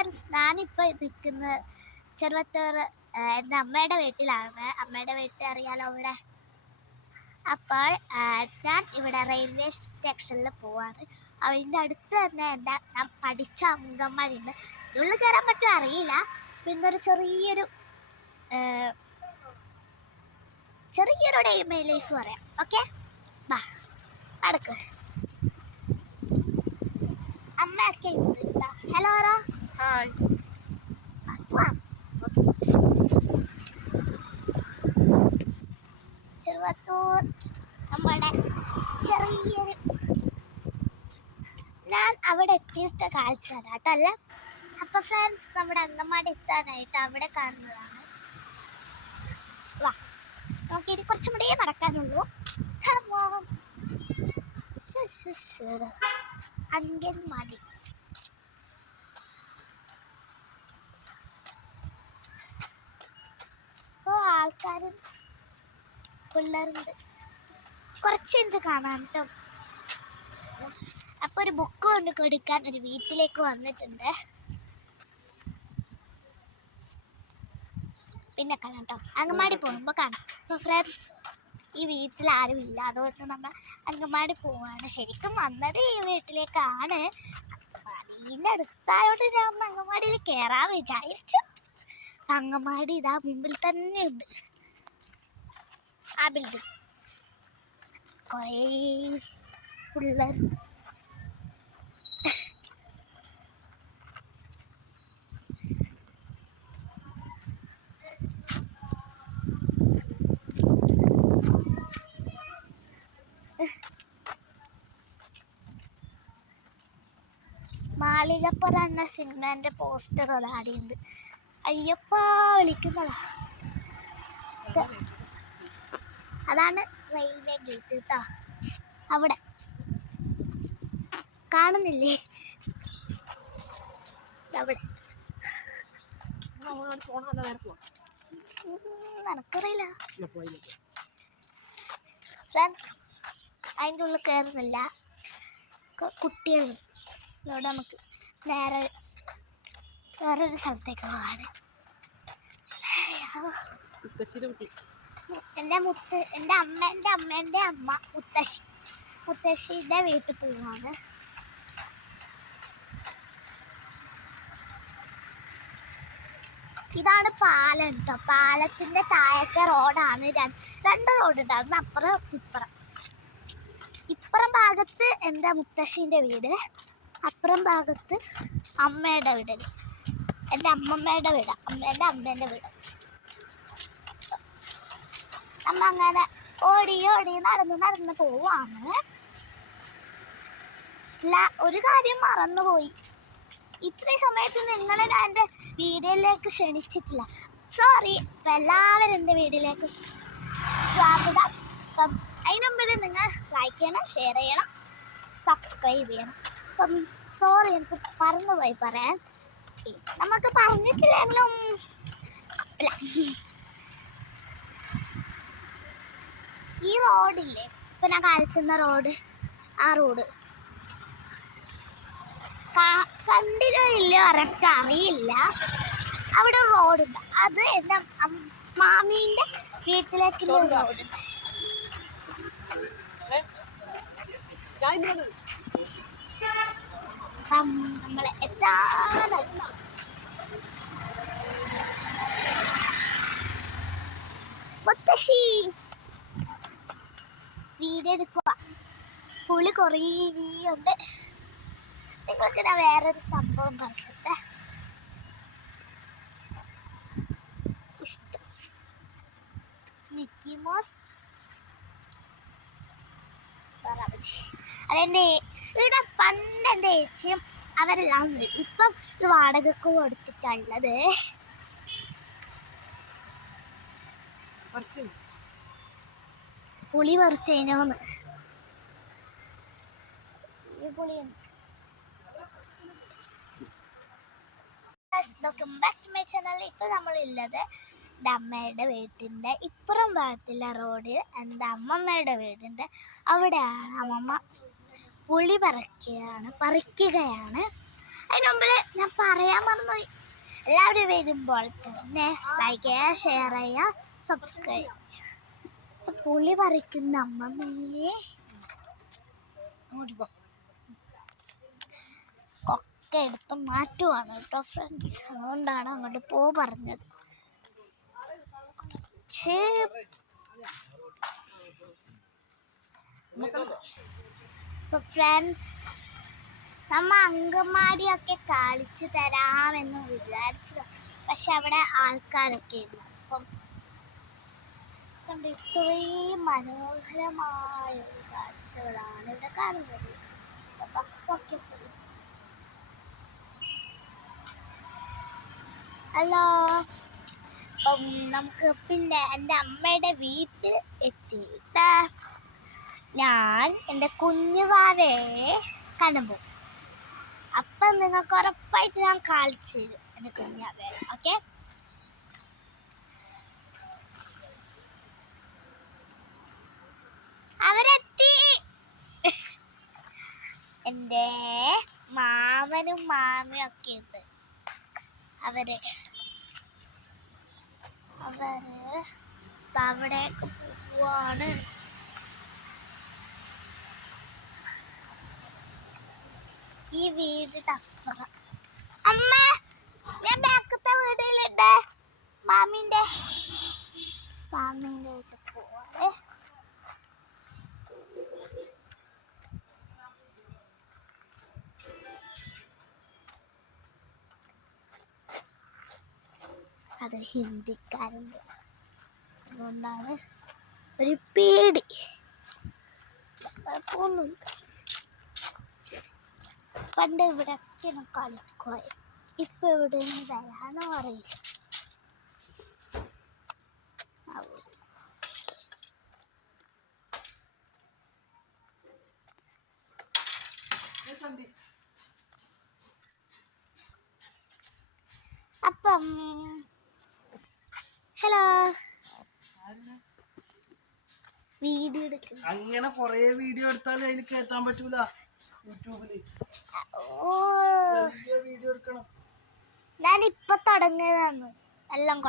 Friends, ഞാനിപ്പോൾ നിൽക്കുന്നത് ചെറുവത്തൂർ എൻ്റെ അമ്മയുടെ വീട്ടിലാണ്. അമ്മയുടെ വീട്ടിൽ അറിയാലോ അവിടെ. അപ്പോൾ ഞാൻ ഇവിടെ റെയിൽവേ സ്റ്റേഷനിൽ പോവാണ്. അതിൻ്റെ അടുത്ത് തന്നെ ഞാൻ പഠിച്ച അംഗന്മാരുണ്ട്. ഉള്ളിൽ കയറാൻ പറ്റുമോ അറിയില്ല. പിന്നെ ഒരു ചെറിയൊരു ഡേ ലൈഫ് പറയാം. ഓക്കെ, ബാ നടക്ക്. അമ്മയൊക്കെ ഉണ്ട്. ഹലോ ആരാ? ഹായ്. ചെറുവത്തൂർ നമ്മുടെ ചെറിയൊരു, ഞാൻ അവിടെ എത്തിയിട്ട് കാഴ്ച തരാം കേട്ടോ. അല്ല അപ്പോൾ ഫ്രണ്ട്സ്, നമ്മുടെ അങ്കമാടി എത്താനായിട്ട് അവിടെ കാണുന്നതാണ്. വാ, നമുക്കിനി കുറച്ചും കൂടിയേ നടക്കാനുള്ളൂ. അങ്കമാടി ഇപ്പോൾ ആൾക്കാരും പിള്ളേരുണ്ട്. കുറച്ച് കഴിഞ്ഞ് കാണാം കേട്ടോ. അപ്പോൾ ഒരു ബുക്ക് കൊണ്ട് കൊടുക്കാൻ ഒരു വീട്ടിലേക്ക് വന്നിട്ടുണ്ട്. പിന്നെ കാണാം കേട്ടോ, അങ്കമാടി പോകുമ്പോൾ കാണാം. അപ്പോൾ ഫ്രണ്ട്സ്, ഈ വീട്ടിൽ ആരുമില്ല, അതുകൊണ്ട് നമ്മൾ അങ്കമാടി പോവാണ്. ശരിക്കും വന്നത് ഈ വീട്ടിലേക്കാണ്. അങ്കമാടീൻ്റെ അടുത്തായോണ്ട് ഞാൻ ഒന്ന് അങ്കമാടിയിൽ കയറാൻ വിചാരിച്ചു. അങ്കമാടി ഇതാ മുമ്പിൽ തന്നെ ഉണ്ട്. ആ ബിൽഡിംഗ് കുറേ പിള്ളേർ. മാളികപ്പുറം എന്ന സിനിമേൻ്റെ പോസ്റ്റർ അതാടിയുണ്ട്. അയ്യപ്പ വിളിക്കുന്നതാ. അതാണ് റെയിൽവേ ഗേറ്റ് കേട്ടോ. അവിടെ കാണുന്നില്ലേ? അവിടെ നടക്കറിയില്ല ഫ്രണ്ട്സ്, അതിൻ്റെ ഉള്ളിൽ കയറുന്നില്ല. കുട്ടികളും ഇവിടെ നമുക്ക് നേരെ വേറൊരു സ്ഥലത്തേക്ക് പോവാണ്. എൻ്റെ അമ്മേൻ്റെ അമ്മ മുത്തശ്ശിയുടെ വീട്ടിൽ പോവാണ്. ഇതാണ് പാലം കേട്ടോ. പാലത്തിൻ്റെ താഴത്തെ റോഡാണ്. രണ്ട് റോഡുണ്ട്. അന്ന് അപ്പുറം ഇപ്പുറം ഭാഗത്ത് എൻ്റെ മുത്തശ്ശീൻ്റെ വീട്, അപ്പുറം ഭാഗത്ത് അമ്മയുടെ വീട്, എൻ്റെ അമ്മമ്മയുടെ വീട്, അമ്മേൻ്റെ വീട്. നമ്മ അങ്ങനെ ഓടി നടന്ന് പോവാണ്. ഒരു കാര്യം മറന്നുപോയി. ഇത്രയും സമയത്ത് നിങ്ങളെ ഞാൻ എൻ്റെ വീഡിയോയിലേക്ക് ക്ഷണിച്ചിട്ടില്ല. സോറി. അപ്പം എല്ലാവരും എൻ്റെ വീഡിയോയിലേക്ക് സ്വാഗതം. അപ്പം അതിനുമ്പിൽ നിങ്ങൾ ലൈക്ക് ചെയ്യണം, ഷെയർ ചെയ്യണം, സബ്സ്ക്രൈബ് ചെയ്യണം. അപ്പം സോറി, എനിക്ക് മറന്നുപോയി പറയാൻ. നമുക്ക് പറഞ്ഞിട്ടില്ലെങ്കിലും ഈ റോഡില്ലേ, ഇപ്പം ഞാൻ കാണിച്ചെന്ന റോഡ്, ആ റോഡ് കണ്ടിട്ടില്ലോ കറക്റ്റ് അറിയില്ല. അവിടെ റോഡുണ്ട്. അത് എൻ്റെ മാമീൻ്റെ വീട്ടിലേക്കുള്ള റോഡുണ്ട്. നമ്മളെ എത്താനായി. മുത്തശ്ശി വീഡിയോ എടുക്കുക. പുളി കുറേ ഉണ്ട്. നിങ്ങൾക്ക് ഞാൻ വേറൊരു സംഭവം കാണിച്ചിട്ട് ഇഷ്ടം. മിക്കി മൗസ് അതെൻ്റെ ഇവിടെ പണ്ട് എൻ്റെ ഏച്ചിയും അവരെല്ലാം വരും. ഇപ്പം ഇത് വാടകയ്ക്ക് കൊടുത്തിട്ടുള്ളത്. പുളി പറിച്ചതിനോന്ന് ഈ പുളിയുണ്ട്. Welcome back to my channel. ഇപ്പോൾ നമ്മളുള്ളത് എൻ്റെ അമ്മയുടെ വീട്ടിൻ്റെ ഇപ്പുറം ഭാഗത്തുള്ള റോഡിൽ എൻ്റെ അമ്മമ്മയുടെ വീടുണ്ട്. അവിടെയാണ് അമ്മമ്മ പുളി പറിക്കുകയാണ്. അതിന് മുമ്പിൽ ഞാൻ പറയാൻ മറന്നുപോയി. എല്ലാവരും വരുമ്പോൾ തന്നെ ലൈക്ക് ചെയ്യുക, ഷെയർ ചെയ്യുക, സബ്സ്ക്രൈബ്. പുളി പറിക്കുന്ന അമ്മമ്മയെ ഒക്കെ എടുത്ത് മാറ്റുവാണ് കേട്ടോ ഫ്രണ്ട്സ്. അതുകൊണ്ടാണ് അങ്ങോട്ട് പറഞ്ഞത്. ഫ്രണ്ട്സ്, നമ്മ അങ്കമാടിയൊക്കെ കളിച്ചു തരാമെന്ന് വിചാരിച്ചത്, പക്ഷെ അവിടെ ആൾക്കാരൊക്കെ ഉണ്ട്. അപ്പം കണ്ട് ഇത്രയും മനോഹരമായ ഒരു കാഴ്ചകളാണ് ഇവിടെ കാണുന്നത്. ബസ്സൊക്കെ പോയി. ഹലോ, അപ്പം നമുക്ക് പിന്നെ എൻ്റെ അമ്മയുടെ വീട്ടിൽ എത്തിയിട്ട് ഞാൻ എൻ്റെ കുഞ്ഞുവാവയെ കാണുമ്പോൾ അപ്പം നിങ്ങൾക്ക് ഉറപ്പായിട്ട് ഞാൻ കാണിച്ചു തരും എൻ്റെ കുഞ്ഞുവാവയെ. ഓക്കെ, അവരെത്തി. എൻ്റെ മാമനും മാമിയും ഒക്കെ ഉണ്ട്. അവര് അവിടേക്ക് പോവാണ്. ഈ വീടിന്റെ അപ്പുറം അമ്മ, ഞാൻ ബാക്കത്തെ വീട്ടിലുണ്ട്. മാമിന്റെ വീട്ടിൽ പോവാണ്. അത് ഹിന്ദിക്കാരുണ്ട്, അതുകൊണ്ടാണ് ഒരു പേടി. പോകുന്നുണ്ട്. പണ്ട് ഇവിടെയൊക്കെ ഞാൻ കളിക്കുവായി. ഇപ്പൊ ഇവിടെ വരാനോ അറിയില്ല. അപ്പം ഹലോ, വീഡിയോ എടുക്കുന്നു. അങ്ങനെ കൊറേ വീഡിയോ എടുത്താൽ അതിൽ കേറ്റാൻ പറ്റൂല യൂട്യൂബില്. വീഡിയോ എടുക്കണം. ഞാൻ ഇപ്പൊ തുടങ്ങിയതാണ് എല്ലാം.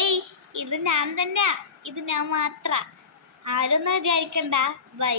ഏയ്, ഇത് ഞാൻ തന്നെയാ. ഇത് ഞാൻ മാത്ര. ആരൊന്നും വിചാരിക്കണ്ട. ബൈ.